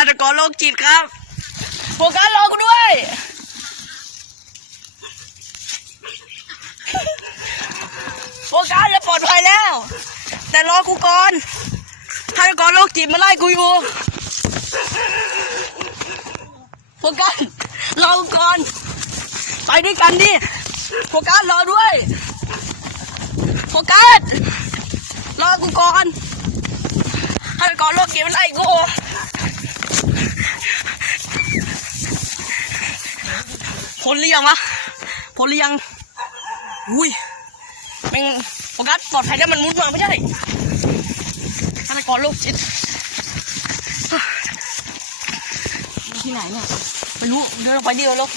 าตกรโรคจิตครับโฟกัสรอกูด้วย โฟกัสจะปลอดภัยแล้ว แต่รอกูก่อนฆาตกรโรคจิตมาไล่กูอยู่ โฟกัสรอกูก่อน ไปด้วยกันดิ โฟกัสรอด้วย โฟกัสรอกูก่อนฆาตกรโรคจิตมันไล่กู พ้นหรือยังวะพ้นหรือยังอุ้ยแม่งโฟกัสปลอดภัยแล้วมันมุดมาไม่ใช่ฆาตกรโรคจิตที่ไหนเนี่ยไม่รู้เดินลงไปเดียวแล้ว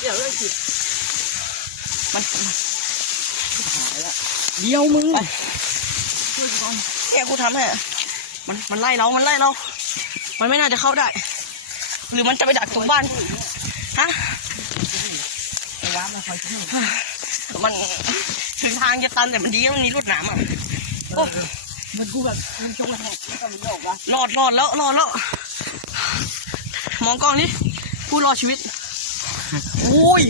เดี๋ยวเลยสิมันเดี๋ยวมึงไปเนี่ยกูทำให้มันมันไล่เรา มันไล่เรา มันไม่น่าจะเข้าได้ หรือมันจะไปดักตรงบ้าน ฮะไอ้ว้ามาคอยช่วยมันถึงทางจะตันแต่มันดีมันมีรวดหนามอะโอ้มันกูแบบมันจงระหกแล้วก็มันโยกวะรอดรอดแล้วรอดแล้วมองกล้องนี่ผู้รอดชีวิตโอ้ย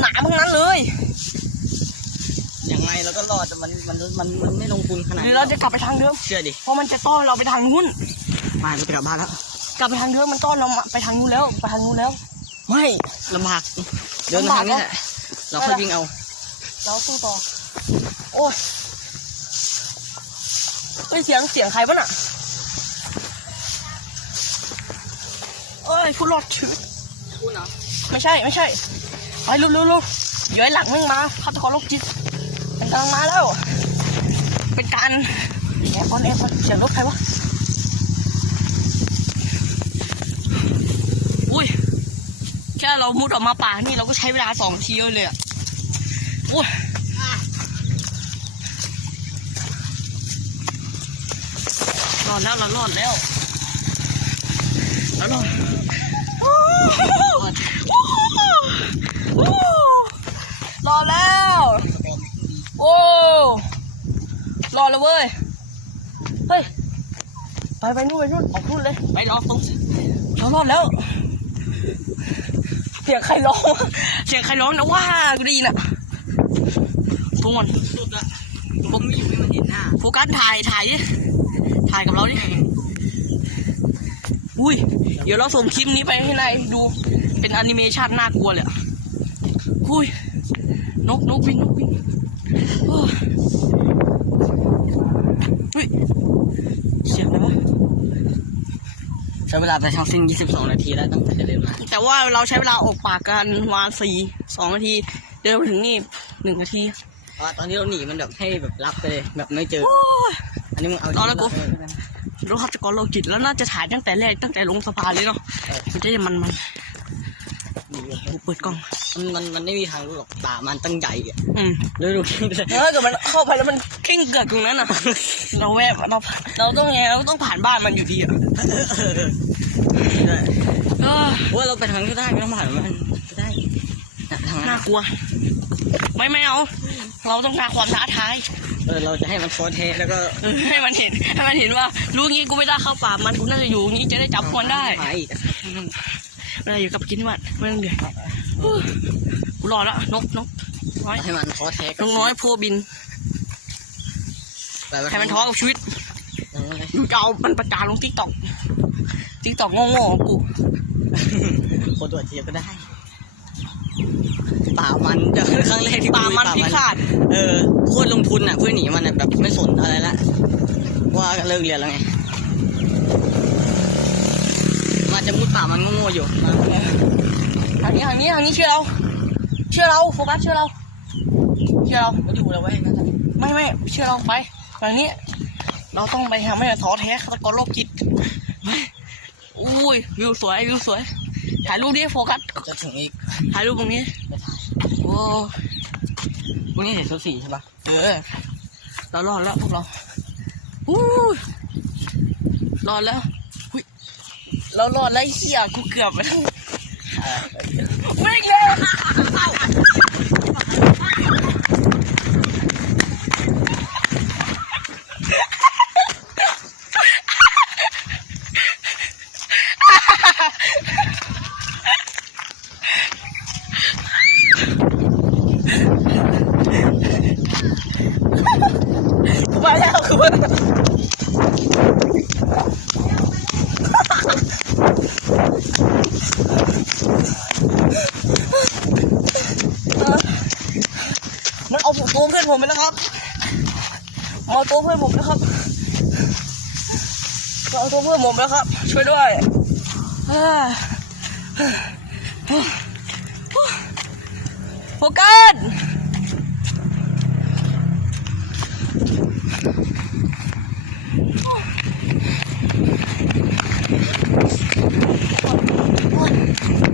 หนามทั้งนั้นเลยยังไงเราก็รอดแต่มันมันมันมันไม่ลงทุนขนาดหรือนี้เราจะกลับไปทางเดิมเชื่อดิเพราะมันจะต้อนเราไปทางนู้นมาเราไปกลับบ้านแล้วกลับไปทางเดิมมันต้อนเรามาไปทางนู้นแล้วไปทางนู้นแล้ว ไม่ลำบากเดินมาทางนี้แหละเราค่อยวิ่งเอา เราสู้ต่อ โอ้ยเฮ้ยเสียงเสียงใครวะน่ะเอ้ยผู้รอดชีวิตคุณเนาะไม่ใช่ไม่ใช่ไปลุลุลุเดี๋ยวไอ้หลังมึงมาฆาตกรโรคจิตเป็นกำลังมาแล้ว เป็นการแอบออนแอบออนเสียงรถใครวะ อุ้ย แค่เรามุดออกมาป่านี่เราก็ใช้เวลาสองทีเลยอะอุ้ยรอดแล้วเรารอดแล้วเรารอดรอดแล้ว โอ้รอดแล้วเว้ย เฮ้ย ไปไปนู่นไปนู่นออกนู่นเลย ไปออกตรงเรารอดแล้ว เสียงใครร้อง เสียงใครร้องนะว่าได้ยินอะทุกคนสุดละผมไม่อยู่ไม่มันเห็นหน้าโฟกัสถ่ายถ่ายดิถ่ายกับเราดิอุ้ย เดี๋ยวเราส่งคลิปนี้ไปให้นายดูเป็นแอนิเมชันน่ากลัวเลยอุ้ย นกนกบินนกบินโอ้ยเฮ้ย เสียงอะไรวะ ใช้เวลาไปทั้งสิ้น22 นาทีแล้วตั้งแต่เดินมาแต่ว่าเราใช้เวลาออกปากกันประมาณสี่สองนาที เดินมาถึงนี่หนึ่งนาทีเพราะว่าตอนนี้เราหนีมันแบบให้แบบรับไปเลยแบบไม่เจอโอ้ยอันนี้มึงเอาเอาละกูจริงรถขับจักรโลจิตแล้วน่าจะถ่ายตั้งแต่แรกตั้งแต่ลงสะพานเลยเนาะมันจะมันมันหนีแบบกูเปิดกล้อง มันมันมันไม่มีทางรู้หรอกป่ามันตั้งใหญ่อะอืมดูดูเลยถ้าเกิดมันเข้าไปแล้วมันเข่งเกิดตรงนั้นอะ เราแวบเราเราต้องไงเราต้องผ่านบ้านมันอยู่ดีอะ เออ ว่าเราไปทางนี้ก็ได้ไม่ต้องผ่านมันก็ได้นะทางนั้นน่ากลัว ไม่ไม่เอา เราต้องการความท้าทายเออเราจะให้มันโคตรเทแล้วก็เออให้มันเห็นให้มันเห็นว่ารู้งี้กูไม่ได้เข้าป่ามันกูน่าจะอยู่งี้จะได้จับมันได้หาอีกเวลาอยู่กับกินที่บ้านไม่ต้องเหนื่อยอู้กูรอแล้วนกนกน้อยให้มันโคตรเทนกน้อยโพบินให้มันท้อกับชีวิตมึงจะเอามันประจานลงทิกตอก ทิกตอกโง่ๆของกูโคตรตัวเทียบก็ได้ ป่ามันจะครั้งแรกที่ป่ามันพิฆาตเออโคตรลงทุนอะเพื่อหนีมันอะแบบไม่สนอะไรละว่าเลิกเรียนแล้วไงมาจะมุดป่ามันโง่ๆอยู่ทางนี้ทางนี้ทางนี้เชื่อเรา เชื่อเราโฟกัสเชื่อเรา เชื่อเราก็ดูแล้วเว้ยนะไม่ไม่เชื่อเราไปทางนี้ เราต้องไปทำให้มันท้อแท้ฆาตกรโรคจิตไม่ อุ้ยวิวสวยวิวสวย ถ่ายรูปดิโฟกัส จะถึงอีกถ่ายรูปตรงนี้ โอ้พรุ่งนี้เห็นชุดสีใช่ปะเออเรารอดแล้วพวกเราอู้ยรอดแล้วอุ๊ยเรารอดแล้วไอ้เหี้ยกูเกือบไปแล้วไม่เกี่ย มาแล้วคือว่ามันเอาตัวเพื่อนผมไปแล้วครับเอาตัวเพื่อนผมนะครับเอาตัวเพื่อนผมแล้วครับ ช่วยด้วย เอ้ยโฟกัส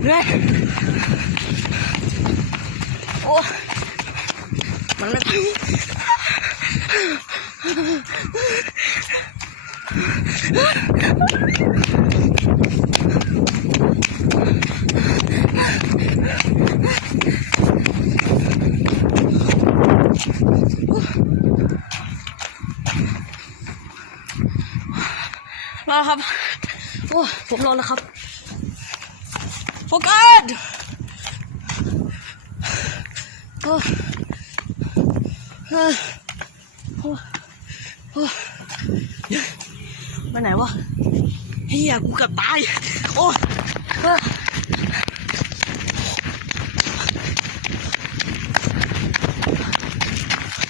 เหนื่อยโอ้มันไม่ รอครับโอ้ผมรอแล้วครับโฟกัสโอ้โอ้ไปไหนวะเฮียกูเกือบตายโอ้